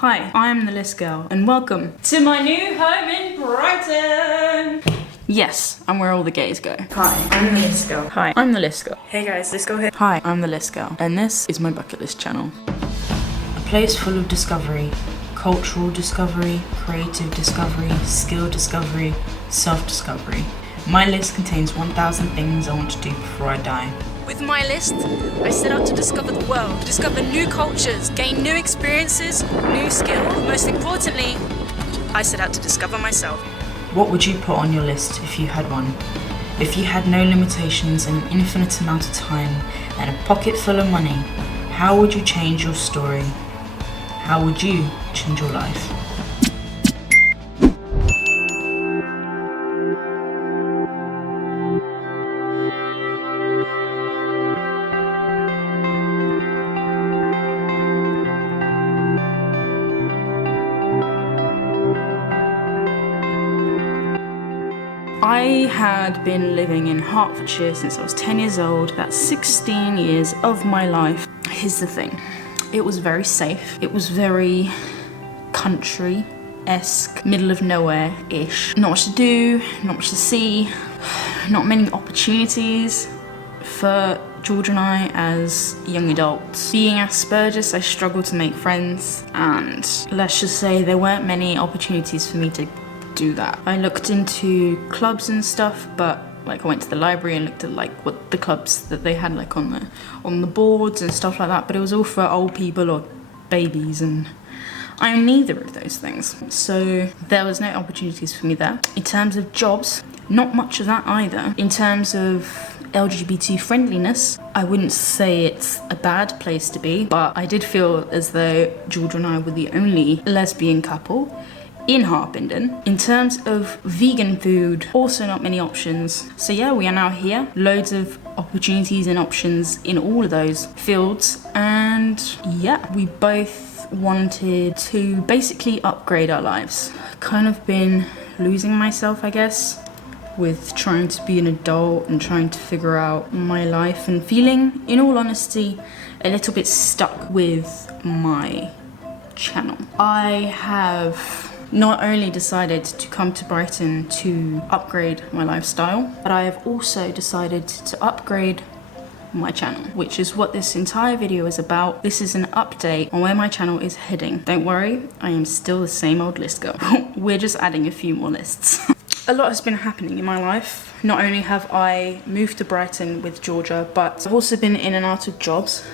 Hi, I'm the List Girl, and welcome to my new home in Brighton! Yes, I'm where all the gays go. Hi, I'm the List Girl. Hi, I'm the List Girl. Hey guys, List Girl here. Hi, I'm the List Girl, and this is my bucket list channel. A place full of discovery. Cultural discovery, creative discovery, skill discovery, self-discovery. My list contains 1,000 things I want to do before I die. With my list, I set out to discover the world, discover new cultures, gain new experiences, new skills. Most importantly, I set out to discover myself. What would you put on your list if you had one? If you had no limitations, an infinite amount of time, and a pocket full of money, how would you change your story? How would you change your life? I had been living in Hertfordshire since I was 10 years old. That's 16 years of my life. Here's the thing. It was very safe. It was very country-esque, middle of nowhere-ish. Not much to do, not much to see, not many opportunities for George and I as young adults. Being Asperger's, I struggled to make friends, and let's just say there weren't many opportunities for me to do that. I looked into clubs and stuff, but I went to the library and looked at what the clubs that they had on the boards and stuff like that, but it was all for old people or babies, and I'm neither of those things. So there was no opportunities for me there. In terms of jobs, not much of that either. In terms of LGBT friendliness, I wouldn't say it's a bad place to be, but I did feel as though George and I were the only lesbian couple in Harpenden. In terms of vegan food, also not many options. So yeah, we are now here. Loads of opportunities and options in all of those fields. And yeah, we both wanted to basically upgrade our lives. Kind of been losing myself, I guess, with trying to be an adult and trying to figure out my life and feeling, in all honesty, a little bit stuck with my channel. I have not only decided to come to Brighton to upgrade my lifestyle, but I have also decided to upgrade my channel, which is what this entire video is about. This is an update on where my channel is heading. Don't worry, I am still the same old list girl. We're just adding a few more lists. A lot has been happening in my life. Not only have I moved to Brighton with Georgia, but I've also been in and out of jobs.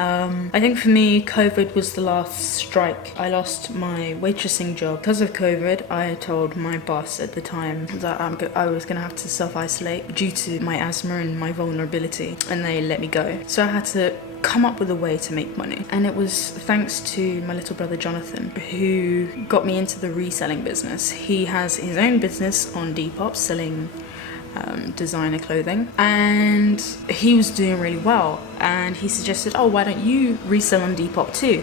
I think for me, COVID was the last strike. I lost my waitressing job. Because of COVID, I told my boss at the time that I was going to have to self-isolate due to my asthma and my vulnerability, and they let me go. So I had to come up with a way to make money, and it was thanks to my little brother Jonathan, who got me into the reselling business. He has his own business on Depop selling designer clothing, and he was doing really well, and he suggested, oh, why don't you resell on Depop too?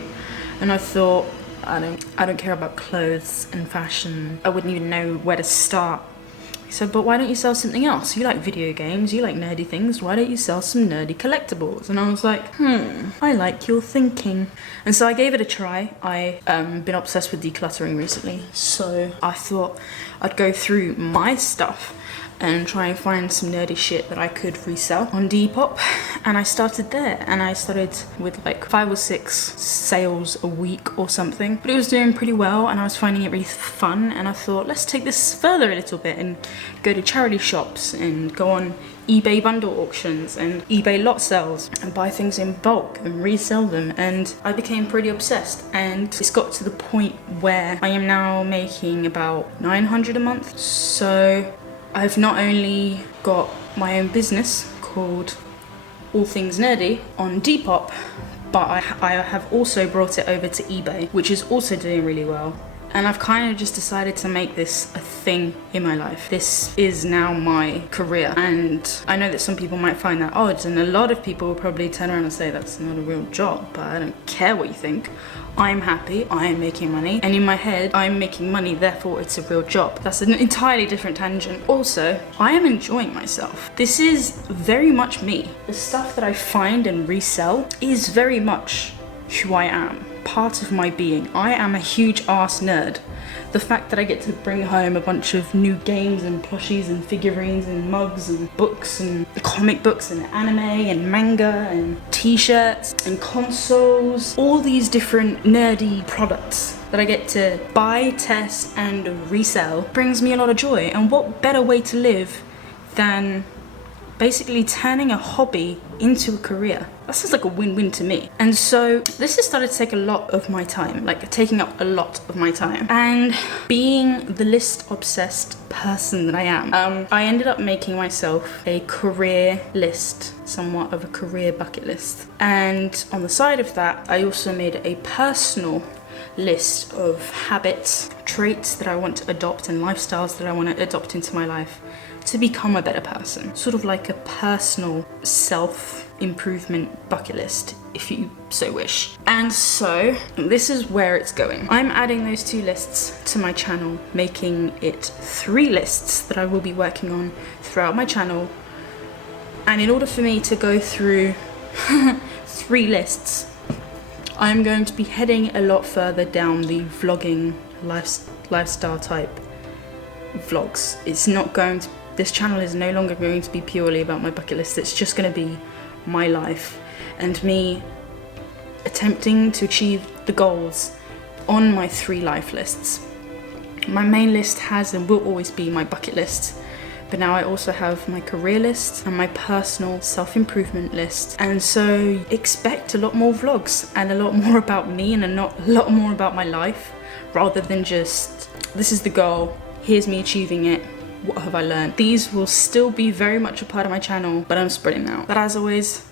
And I thought, I don't care about clothes and fashion. I wouldn't even know where to start. He said, but why don't you sell something else? You like video games, you like nerdy things, why don't you sell some nerdy collectibles? And I was like, I like your thinking. And so I gave it a try. I've been obsessed with decluttering recently, so I thought I'd go through my stuff and try and find some nerdy shit that I could resell on Depop. And I started there, and I started with 5 or 6 sales a week or something, but it was doing pretty well and I was finding it really fun. And I thought, let's take this further a little bit and go to charity shops and go on eBay bundle auctions and eBay lot sales and buy things in bulk and resell them. And I became pretty obsessed, and it's got to the point where I am now making about 900 a month. So I've not only got my own business called All Things Nerdy on Depop, but I have also brought it over to eBay, which is also doing really well. And I've kind of just decided to make this a thing in my life. This is now my career. And I know that some people might find that odd, and a lot of people will probably turn around and say that's not a real job, but I don't care what you think. I'm happy, I am making money, and in my head, I'm making money, therefore it's a real job. That's an entirely different tangent. Also, I am enjoying myself. This is very much me. The stuff that I find and resell is very much who I am. part of my being. I am a huge ass nerd. The fact that I get to bring home a bunch of new games and plushies and figurines and mugs and books and comic books and anime and manga and t-shirts and consoles, all these different nerdy products that I get to buy, test and resell brings me a lot of joy. And what better way to live than basically turning a hobby into a career? That sounds like a win-win to me. And so this has started to take a lot of my time, like taking up a lot of my time. And being the list obsessed person that I am, I ended up making myself a career list, somewhat of a career bucket list. And on the side of that, I also made a personal list of habits, traits that I want to adopt and lifestyles that I want to adopt into my life to become a better person. Sort of like a personal self-improvement bucket list, if you so wish. And so this is where it's going. I'm adding those 2 lists to my channel, making it 3 lists that I will be working on throughout my channel. And in order for me to go through 3 lists, I'm going to be heading a lot further down the vlogging lifestyle type vlogs. It's not going to, this channel is no longer going to be purely about my bucket list. It's just going to be my life and me attempting to achieve the goals on my 3 life lists. My main list has and will always be my bucket list, but now I also have my career list and my personal self-improvement list. And so expect a lot more vlogs and a lot more about me and a lot more about my life, rather than just, this is the goal, here's me achieving it, what have I learned. These will still be very much a part of my channel, but I'm spreading them out. But as always,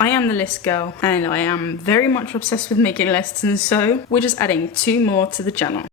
I am the list girl and I am very much obsessed with making lists, and so we're just adding 2 more to the channel.